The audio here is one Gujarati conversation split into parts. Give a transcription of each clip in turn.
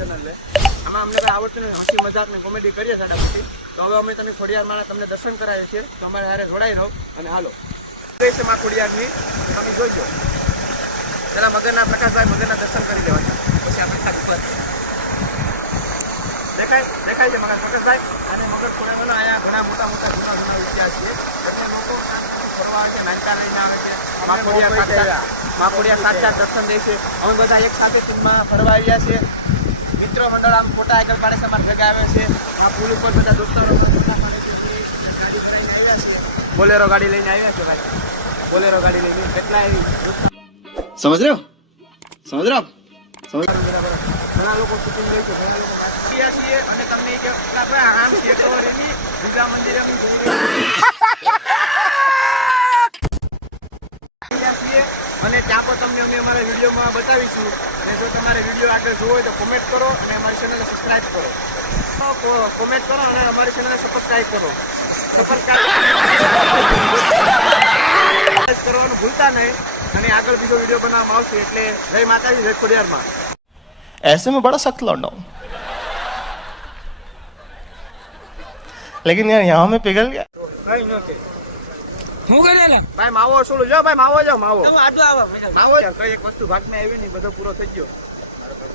ચેનલને. આમાં અમને કાંઈ આવડતું નહીં હસી મજાક ને કોમેડી કરીએ સાડા પછી તો હવે અમે તમે ખોડિયારમાં તમને દર્શન કરાવીએ છીએ. તો અમારે હારે જોડાઈ રહો અને હાલો. છે માં ખોડિયારની. તમે જોઈજો પેલા મગરના પ્રકાશભાઈ મગરના દર્શન કરી લેવાના પછી આપણે ખાલી ઉપર. દેખાય? દેખાય છે મગર પ્રકાશભાઈ અને મગર ખોડિયારનો અહીંયા ઘણા મોટા મોટા જૂના જૂના ઇતિહાસ છે. એટલે લોકો ફરવા આવે છે નાનકા લઈને આવે છે. માં ખોડિયાર સાક્ષાતમાં ખોડિયાર સાક્ષાત દર્શન દે છે. અમે બધા એક સાથે ટીમમાં ફરવા આવ્યા છે. મિત્ર મંડળ આમ ખોટા આઈકલ પાડે છે અમારે જગાવે છે. આ પુલ ઉપર બધા દોસ્તો ગાડી ભરાઈને આવ્યા છે. બોલેરો ગાડી લઈને આવ્યા છે ભાઈ. બોલેરો ગાડી લઈને કેટલા સમજ રહ્યો? સમજ રહ્યો? સમજ ઘણા લોકો ચૂકી લે છે ઘણા લોકો છીએ. અને તમને કે આમ છે બીજા મંદિરે અને ત્યાં પણ તમને અમે અમારા વિડીયોમાં બતાવીશું અને જો તમારે વિડીયો આગળ જોવો હોય તો કોમેન્ટ કરો અને અમારી ચેનલને સબસ્ક્રાઇબ કરો કોમેન્ટ કરો અને અમારી ચેનલને સબસ્ક્રાઇબ કરો સબસ્ક્રાઇબ કરવાનું ભૂલતા નહીં અને આગળ બીજો વિડીયો બનાવવામાં આવશે એટલે જય માતાજી જય ખોડિયારમાં ऐसे में बड़ा सख्त लौंडा हूं लेकिन यार यहाँ में पिघल गया હું કરે લે ભાઈ માવો સોલો જો ભાઈ માવો જો માવો. તમે આડો આવો માવો તો એક વસ્તુ ભાગ મે આવી ની બધો પૂરો થઈ ગયો.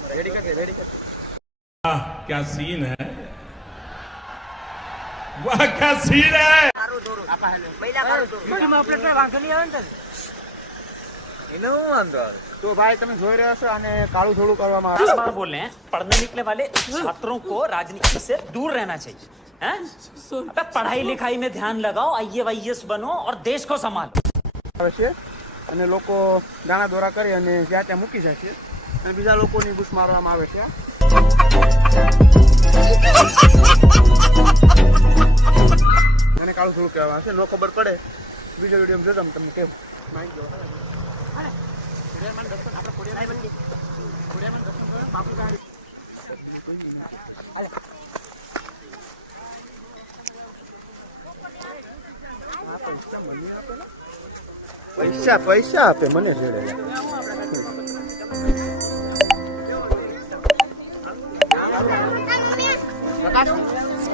રેડી કર રેડી કર વાહ ક્યા સીન હે? વાહ ક્યા સીન હે? મારું દોરું. આપા હેલો. પહેલા મારું દોરું. મને આપણે વાંક નહીં આવે ને એનો હું વાંધો આવે તો ભાઈ તમે જોઈ રહ્યા છો અને કાળું થોડું કરવામાં આવે इस बार बोल रहे हैं पढ़ने निकले वाले छात्रों को राजनीति से दूर रहना चाहिए हैं? अबे पढ़ाई लिखाई में ध्यान लगाओ आई वाईएस बनो और देश को संभालो આવે છે અને લોકો દાણા દોરા કરી અને જ્યાં ત્યાં મૂકી જાય છે અને બીજા લોકોની બુશ મારવામાં આવે છે અને કાળું થોડું કહેવામાં આવે છે નો ખબર પડે બીજો વિડીયો જોજો તમે તમને કેમ માહિતી પૈસા પૈસા આપે મને છેડે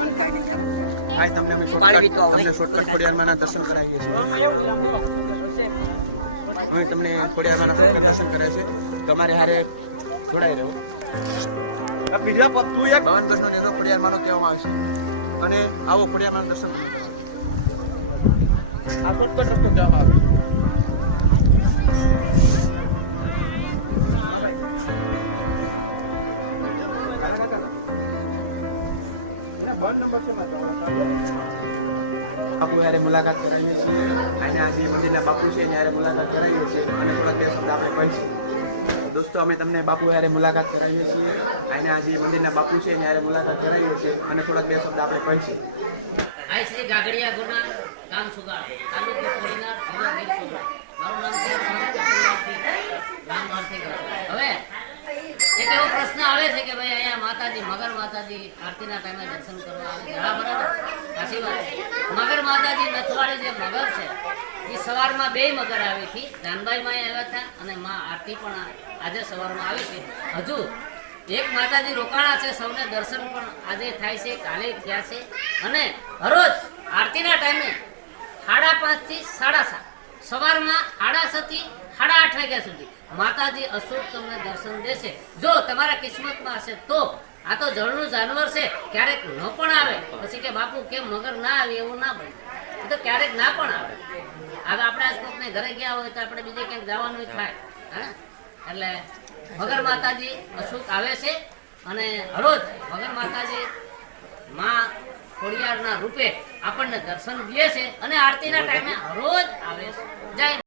ભાઈ તમને અમે શોર્ટકટ તમને શોર્ટકટ ખોડિયારમાંના દર્શન કરાવીએ છીએ. અમે તમને થોડી શોર્ટકટ પ્રદર્શન કર્યા છે તમારે હારે જોડાઈ રહ્યો બીજા પત્તું એક ભવન કૃષ્ણ નેનો ખોડિયારમાંનો કહેવામાં આવશે અને આવો ખોડિયારમાંનું દર્શન કરો. આ શોર્ટકટ રસ્તો કહેવામાં આવે છે. બાપુ યારે મુલાકાત કરાવીએ છીએ અને આજે મંદિરના બાપુ છે હારે મુલાકાત કરાવીએ છીએ અને થોડાક બે શબ્દ આપણે કહીશું દોસ્તો, અમે તમને બાપુ હારે મુલાકાત કરાવીએ છીએ. અને આજે મંદિરના બાપુ છે હારે મુલાકાત કરાવીએ છીએ. અને થોડાક બે શબ્દ આપણે કહીશું આઈ શ્રી ગાગડિયા ગુના ગામ સુગાડ તાલુકો કોડીનાર, જિલ્લો ગીર સોમનાથ મારું નામ છે ગામ ભારતી હવે, એક એવો પ્રશ્ન આવે છે કે ભાઈ અહીંયા માતાજી, મગર માતાજી આરતીના ટાઈમે દર્શન કરવા આવે છે હા બરાબર સાચી વાત છે. મગર માતાજી નથવાડી જે મગર છે, એ સવારમાં બે મગર આવી હતી જાનબાઈ માં આવ્યા હતા અને માં આરતી પણ આજે સવારમાં આવી છે. હજુ એક માતાજી રોકાણા છે, સૌને દર્શન પણ આજે થાય છે, કાલે થયા છે. અને હરોજ આરતીના ટાઈમે સાડા પાંચથી સાડા સાત, સવારમાં સાડા સાતથી સાડા આઠ વાગ્યા સુધી માતાજી અશુભ તમને દર્શન દેશે. જો તમારા કિસ્મતમાં હશે તો આ તો જળનું જાનવર છે, ક્યારેક ન પણ આવે. પછી કે બાપુ, કેમ મગર ના આવે એવું ના બને. તો ક્યારેક ના પણ આવે. હવે આપણે આજ કોકને ઘરે ગયા હોય તો આપણે બીજે ક્યાંક જવાનું થાય. હા? એટલે મગર માતાજી અશુક આવે છે અને હરોજ મગર માતાજી માં ખોડિયારના રૂપે આપણને દર્શન દે છે અને આરતીના ટાઈમે હરોજ આવે છે. જય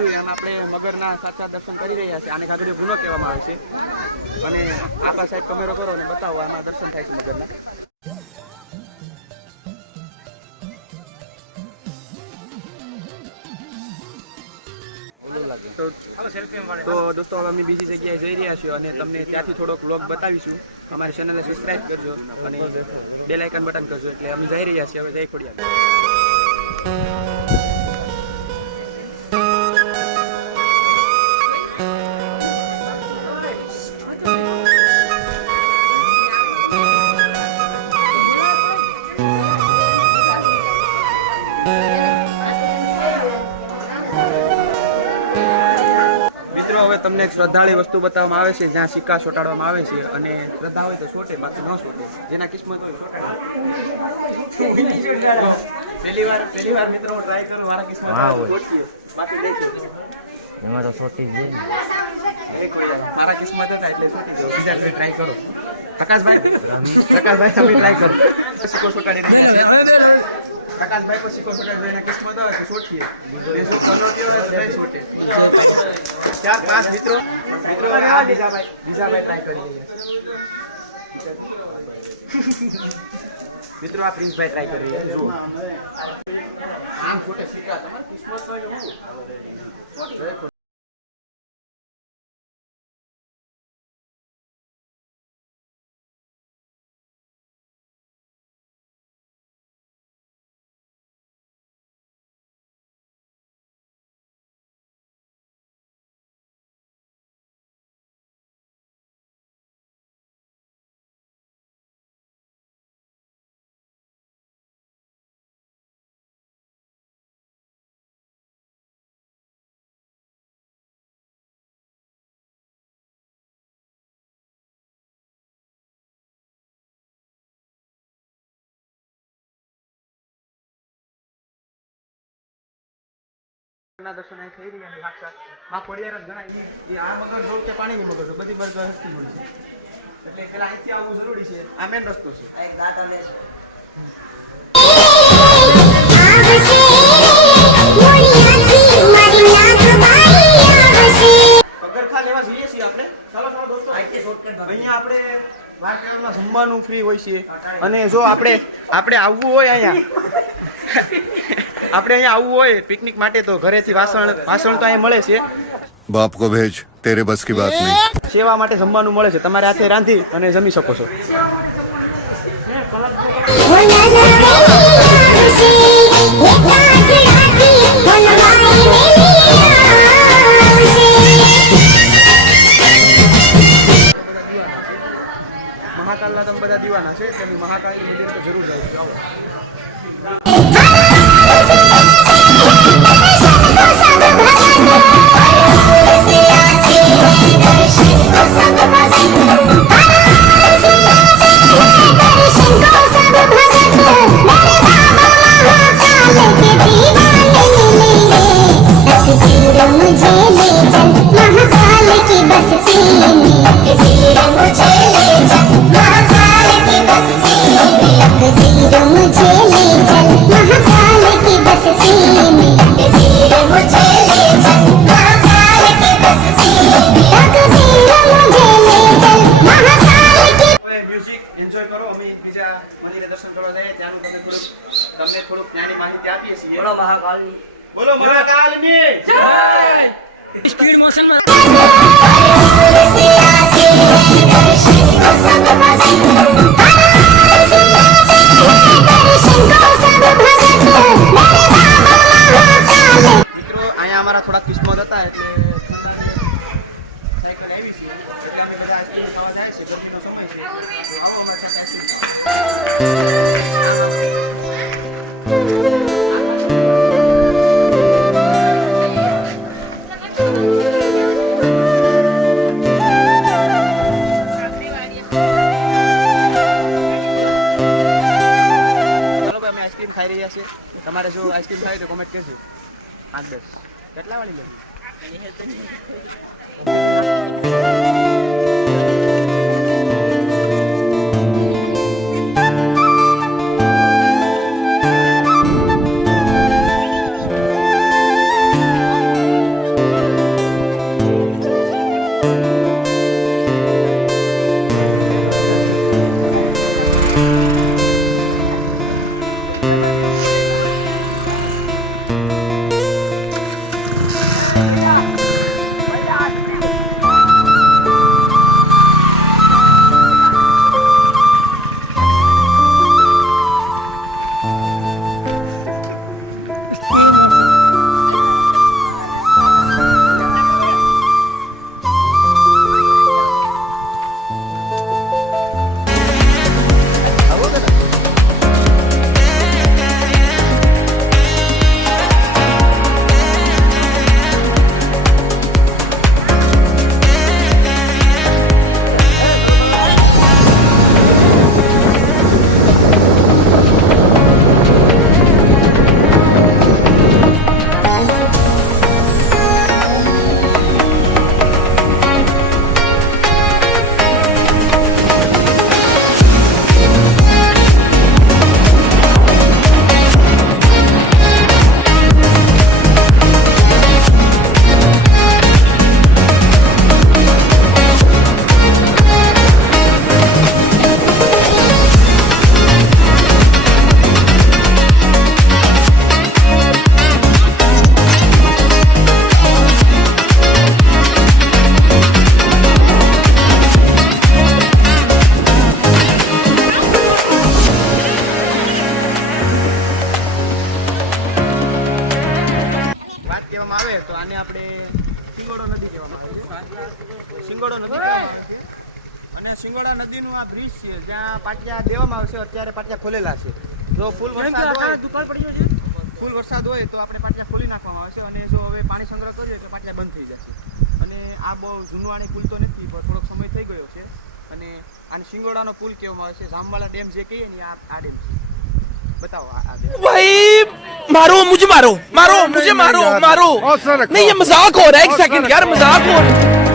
મગરના સાચા દર્શન કરી રહ્યા છે આને કાગડીયો ગુનો કહેવામાં આવે છે. અને આપણા સાઈડ કમેરો કરો અને બતાવો, આમાં દર્શન થાય છે મગરના. તો દોસ્તો, હવે અમે બીજી જગ્યાએ જઈ રહ્યા છીએ અને તમને ત્યાંથી થોડોક બ્લોગ બતાવીશું. અમારી ચેનલને સબસ્ક્રાઈબ કરજો અને બેલ આઇકન બટન કરજો. એટલે અમે જઈ રહ્યા છીએ, હવે જય ખોડિયાર તમને એક શ્રદ્ધાળી વસ્તુ બતાવવામાં આવે છે જ્યાં સિક્કા ચોંટાડવામાં આવે છે અને શ્રદ્ધા હોય તો છોટે બાકી ન છોટે. જેના કિસ્મત હોય ચોંટાડે. પહેલી વાર પહેલી વાર મિત્રો હું ટ્રાય કરું મારા કિસ્મત છોટીએ. બાકી નહીં છોટે. એમાં તો સોટી જ જાય ને. એક વાર મારા કિસ્મત હતા એટલે છોટી ગયો. બીજા ટ્રાય કરો. પ્રકાશભાઈ પ્રકાશભાઈ તમે ટ્રાય કરો. સિક્કો ચોંટાડી રહ્યા છે. પ્રકાશભાઈ પર સિક્કો એના કિસ્મત આવે તો છોટીએ એ જો કનોટી હોય તો છોટે ચાર, પાંચ મિત્રો. મિત્રો આ બીજા ભાઈ બીજા ભાઈ ટ્રાય કરી રહ્યા મિત્રો, આ પ્રિન્સભાઈ ટ્રાય કરી રહ્યા જુઓ. આમ છોટે સિક્કા તમારે કિસ્મત હોય હું દર્શન અહીં થઈ રહ્યા છે સાક્ષાતમાં ખોડિયાર ગણાય. ઈ- ઈ આ મગર જોઉં કે પાણીની મગર છે. બધી મગર હસ્તી હોય છે. એટલે પેલા અહીંથી આવવું જરૂરી છે. આ મેન રસ્તો છે. અહીંયા આપણે વારકેળમાં જમવાનું ફ્રી હોય છે. અને જો આપણે આપણે આવવું હોય અહીંયા. આપણે અહીંયા આવવું હોય પિકનિક માટે તો ઘરેથી વાસણ વાસણ તો અહીંયા મળે છે. બાપ કો ભેજ તેરે બસ કી બાત નહીં. સેવા માટે જમવાનું મળે છે. તમારે હાથે રાંધી અને જમી શકો છો. મહાકાલના તમે બધા દીવાના છે એટલે મહાકાલની મંદિર તો જરૂર જાય નીકળો રહે ત્યાંનું તમે થોડુંક હતા એટલે સાયકલ આવી છે કેટલા વાળી લેવી? નદીનું આ બ્રિજ છે જ્યાં પાટિયા દેવામાં આવશે અત્યારે પાટિયા ખોલેલા છે જો ફૂલ વરસાદ હોય ફૂલ વરસાદ હોય તો આપણે પાટિયા ખોલી નાખવામાં આવે છે અને જો હવે પાણી સંગ્રહ કરીએ તો પાટિયા બંધ થઈ જશે અને આ બહુ જૂનવાણી પુલ તો નથી પણ થોડોક સમય થઈ ગયો છે અને આને શિંગોડાનો પુલ કહેવામાં આવે છે જામવાલા ડેમ જે કહીએ ને આ આ ડેમ છે બતાવો આ આ ડેમ भाई मारो मुझे मारो मारो मुझे मारो मारो नहीं ये मजाक हो रहा है एक सेकंड यार मजाक हो रहा है